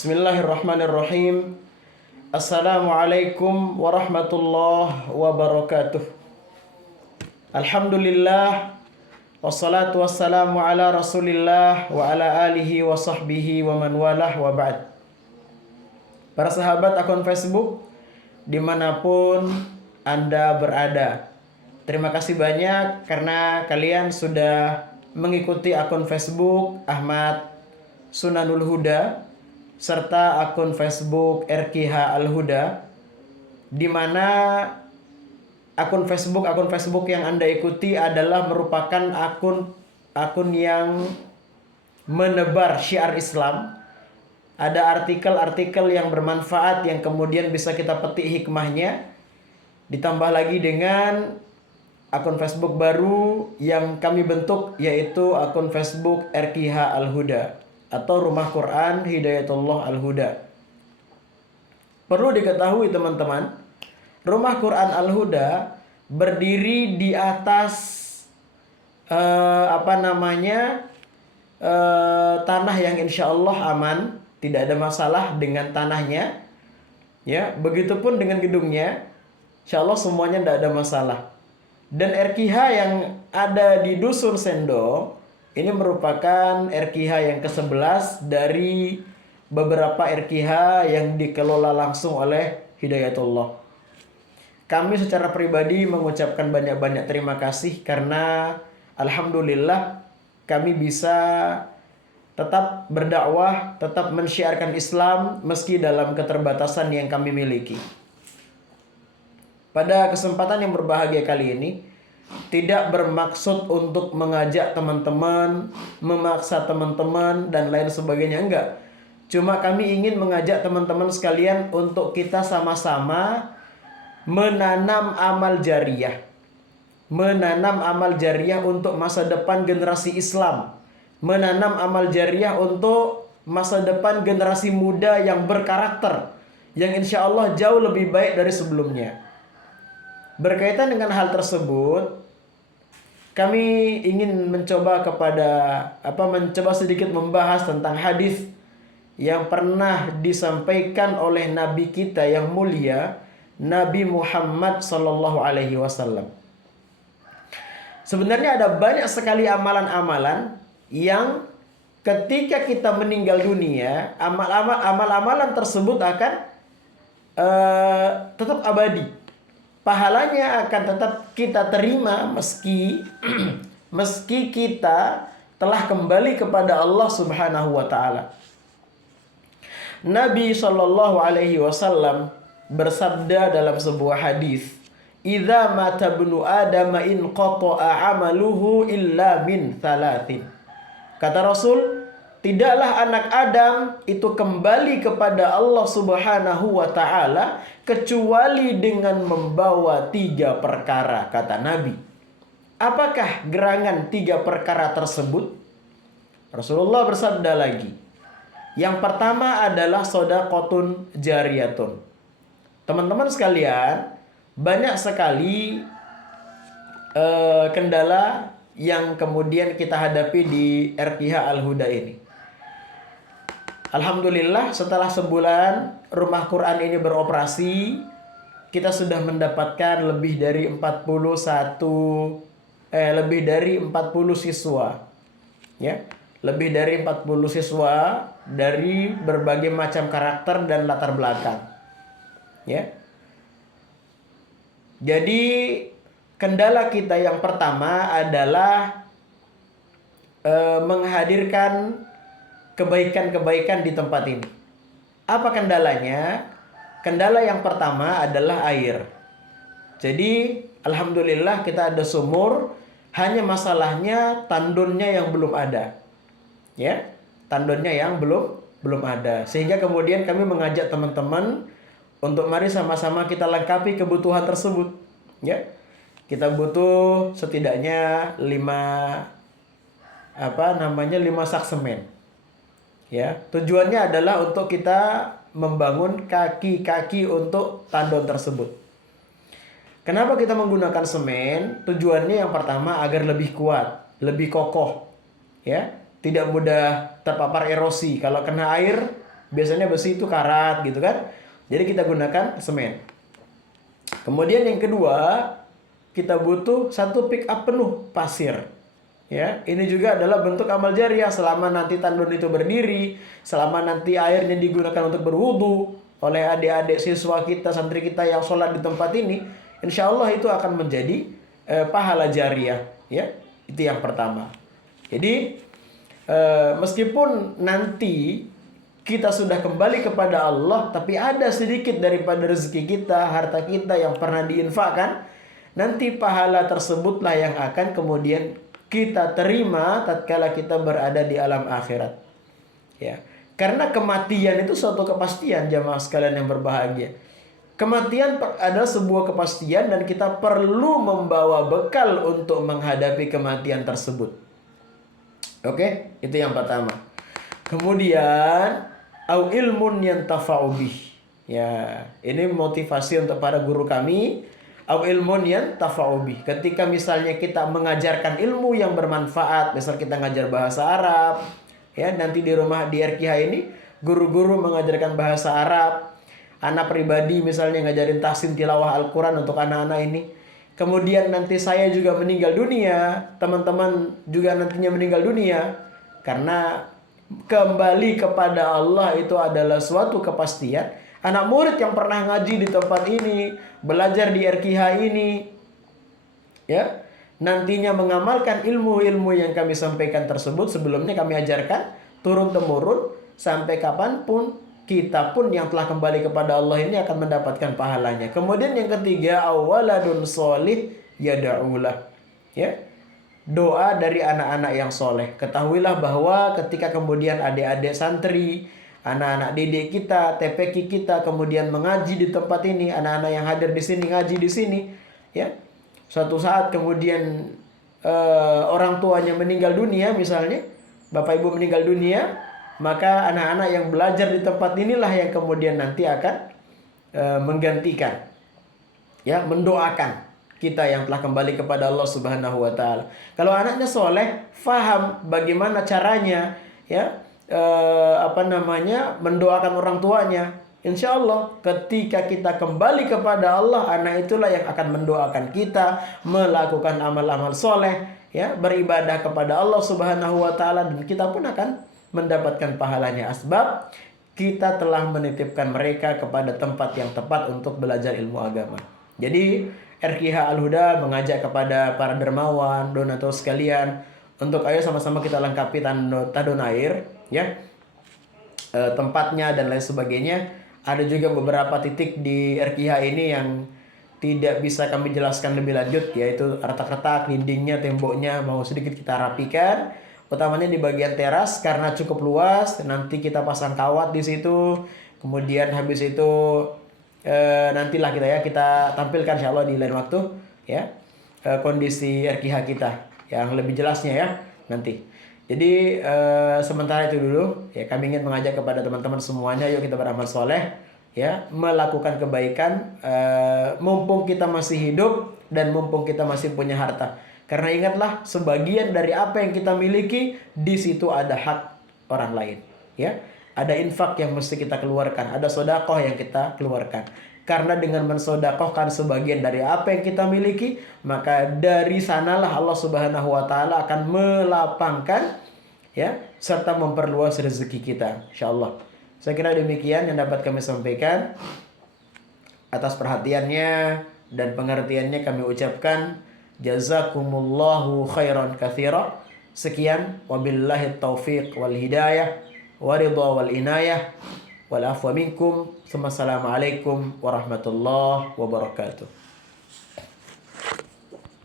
Bismillahirrahmanirrahim. Assalamualaikum warahmatullahi wabarakatuh. Alhamdulillah. Wassalatu wassalamu ala rasulillah wa ala alihi wa sahbihi wa man walah wa ba'd. Para sahabat akun Facebook dimanapun Anda berada, terima kasih banyak karena kalian sudah mengikuti akun Facebook Ahmad Sunanul Huda serta akun Facebook RQH Al Huda, di mana akun Facebook yang Anda ikuti adalah merupakan akun yang menebar syiar Islam. Ada artikel-artikel yang bermanfaat yang kemudian bisa kita petik hikmahnya. Ditambah lagi dengan akun Facebook baru yang kami bentuk, yaitu akun Facebook RQH Al Huda atau Rumah Quran Hidayatullah Al Huda. Perlu diketahui teman-teman, Rumah Quran Al Huda berdiri di atas tanah yang insya Allah aman, tidak ada masalah dengan tanahnya. Ya, begitupun dengan gedungnya, insya Allah semuanya tidak ada masalah. Dan RQH yang ada di Dusun Sendong ini merupakan RQH yang ke-11 dari beberapa RQH yang dikelola langsung oleh Hidayatullah. Kami secara pribadi mengucapkan banyak-banyak terima kasih karena alhamdulillah kami bisa tetap berdakwah, tetap mensyiarkan Islam meski dalam keterbatasan yang kami miliki. Pada kesempatan yang berbahagia kali ini, tidak bermaksud untuk mengajak teman-teman, memaksa teman-teman, dan lain sebagainya, enggak. Cuma kami ingin mengajak teman-teman sekalian untuk kita sama-sama menanam amal jariah. Menanam amal jariah untuk masa depan generasi Islam. Menanam amal jariah untuk masa depan generasi muda yang berkarakter, yang insya Allah jauh lebih baik dari sebelumnya. Berkaitan dengan hal tersebut, kami ingin mencoba sedikit membahas tentang hadis yang pernah disampaikan oleh Nabi kita yang mulia, Nabi Muhammad Sallallahu Alaihi Wasallam. Sebenarnya ada banyak sekali amalan-amalan yang ketika kita meninggal dunia, amal-amalan tersebut akan tetap abadi. Pahalanya akan tetap kita terima meski kita telah kembali kepada Allah Subhanahu wa taala. Nabi Shallallahu alaihi wasallam bersabda dalam sebuah hadis, "Idza mata ibnu Adam in qata'a 'amaluhu illa min thalathin." Kata Rasul, tidaklah anak Adam itu kembali kepada Allah Subhanahu wa taala kecuali dengan membawa 3 perkara, kata Nabi. Apakah gerangan 3 perkara tersebut? Rasulullah bersabda lagi. Yang pertama adalah shadaqatun jariyatun. Teman-teman sekalian, banyak sekali kendala yang kemudian kita hadapi di RQH Al Huda ini. Alhamdulillah setelah sebulan Rumah Quran ini beroperasi, kita sudah mendapatkan lebih dari 40 siswa. Ya, lebih dari 40 siswa dari berbagai macam karakter dan latar belakang. Ya. Jadi kendala kita yang pertama adalah menghadirkan kebaikan-kebaikan di tempat ini. Apa kendalanya? Kendala yang pertama adalah air. Jadi alhamdulillah kita ada sumur, hanya masalahnya tandonnya yang belum ada. Ya, tandonnya yang belum ada. Sehingga kemudian kami mengajak teman-teman untuk mari sama-sama kita lengkapi kebutuhan tersebut. Ya. Kita butuh setidaknya 5 sak semen. Ya, tujuannya adalah untuk kita membangun kaki-kaki untuk tandon tersebut. Kenapa kita menggunakan semen? Tujuannya yang pertama agar lebih kuat, lebih kokoh, ya, tidak mudah terpapar erosi. Kalau kena air Biasanya besi itu karat gitu kan. Jadi kita gunakan semen. Kemudian yang kedua, kita butuh 1 pick up penuh pasir. Ya, ini juga adalah bentuk amal jariah selama nanti tandon itu berdiri, selama nanti airnya digunakan untuk berwudu oleh adik-adik siswa kita, santri kita yang sholat di tempat ini, insya Allah itu akan menjadi pahala jariah. Ya, itu yang pertama. Jadi meskipun nanti kita sudah kembali kepada Allah, tapi ada sedikit daripada rezeki kita, harta kita yang pernah diinfakkan, nanti pahala tersebutlah yang akan kemudian kita terima tatkala kita berada di alam akhirat. Ya. Karena kematian itu suatu kepastian, jamaah sekalian yang berbahagia. Kematian adalah sebuah kepastian dan kita perlu membawa bekal untuk menghadapi kematian tersebut. Oke, itu yang pertama. Kemudian au ilmun yantafa'u bih. Ya, ini motivasi untuk para guru kami. Au ilmun yantafa'u bih. Ketika misalnya kita mengajarkan ilmu yang bermanfaat, misal kita ngajar bahasa Arab, ya, nanti di rumah di RQH ini guru-guru mengajarkan bahasa Arab. Anak pribadi misalnya ngajarin tahsin tilawah Al-Quran untuk anak-anak ini. Kemudian nanti saya juga meninggal dunia, teman-teman juga nantinya meninggal dunia. Karena kembali kepada Allah itu adalah suatu kepastian. Anak murid yang pernah ngaji di tempat ini, belajar di RQH ini, ya, nantinya mengamalkan ilmu-ilmu yang kami sampaikan tersebut, sebelumnya kami ajarkan turun-temurun sampai kapanpun, kita pun yang telah kembali kepada Allah ini akan mendapatkan pahalanya. Kemudian yang ketiga, awaladun sholih yada'ulah. Ya, doa dari anak-anak yang soleh. Ketahuilah bahwa ketika kemudian adik-adik santri, anak-anak didik kita, TPQ kita kemudian mengaji di tempat ini, anak-anak yang hadir di sini ngaji di sini, ya. Suatu saat kemudian orang tuanya meninggal dunia misalnya, bapak ibu meninggal dunia, maka anak-anak yang belajar di tempat inilah yang kemudian nanti akan menggantikan, ya, mendoakan kita yang telah kembali kepada Allah Subhanahu wa taala. Kalau anaknya soleh, faham bagaimana caranya, ya, mendoakan orang tuanya. Insya Allah ketika kita kembali kepada Allah, anak itulah yang akan mendoakan kita, melakukan amal-amal soleh, ya, beribadah kepada Allah Subhanahu wa taala, dan kita pun akan mendapatkan pahalanya. Asbab kita telah menitipkan mereka kepada tempat yang tepat untuk belajar ilmu agama. Jadi RQH Al-Huda mengajak kepada para dermawan, donatur sekalian, untuk ayo sama-sama kita lengkapi tandon air, ya, tempatnya dan lain sebagainya. Ada juga beberapa titik di RQH ini yang tidak bisa kami jelaskan lebih lanjut, yaitu retak-retak dindingnya, temboknya mau sedikit kita rapikan, utamanya di bagian teras karena cukup luas. Nanti kita pasang kawat di situ. Kemudian habis itu nantilah kita tampilkan insyaallah di lain waktu, ya, kondisi RQH kita yang lebih jelasnya, ya, nanti. Jadi sementara itu dulu, ya, kami ingin mengajak kepada teman-teman semuanya, yuk kita beramal soleh, ya, melakukan kebaikan mumpung kita masih hidup dan mumpung kita masih punya harta. Karena ingatlah, sebagian dari apa yang kita miliki di situ ada hak orang lain, ya. Ada infak yang mesti kita keluarkan, ada sodakoh yang kita keluarkan. Karena dengan mensodakohkan sebagian dari apa yang kita miliki, maka dari sanalah Allah Subhanahu wa taala akan melapangkan, ya, serta memperluas rezeki kita, insyaallah. Saya kira demikian yang dapat kami sampaikan. Atas perhatiannya dan pengertiannya kami ucapkan jazakumullahu khairan katsira. Sekian, wabillahi taufiq wal hidayah waridha wal inayah wal afwa minkum. Assalamualaikum warahmatullahi wabarakatuh.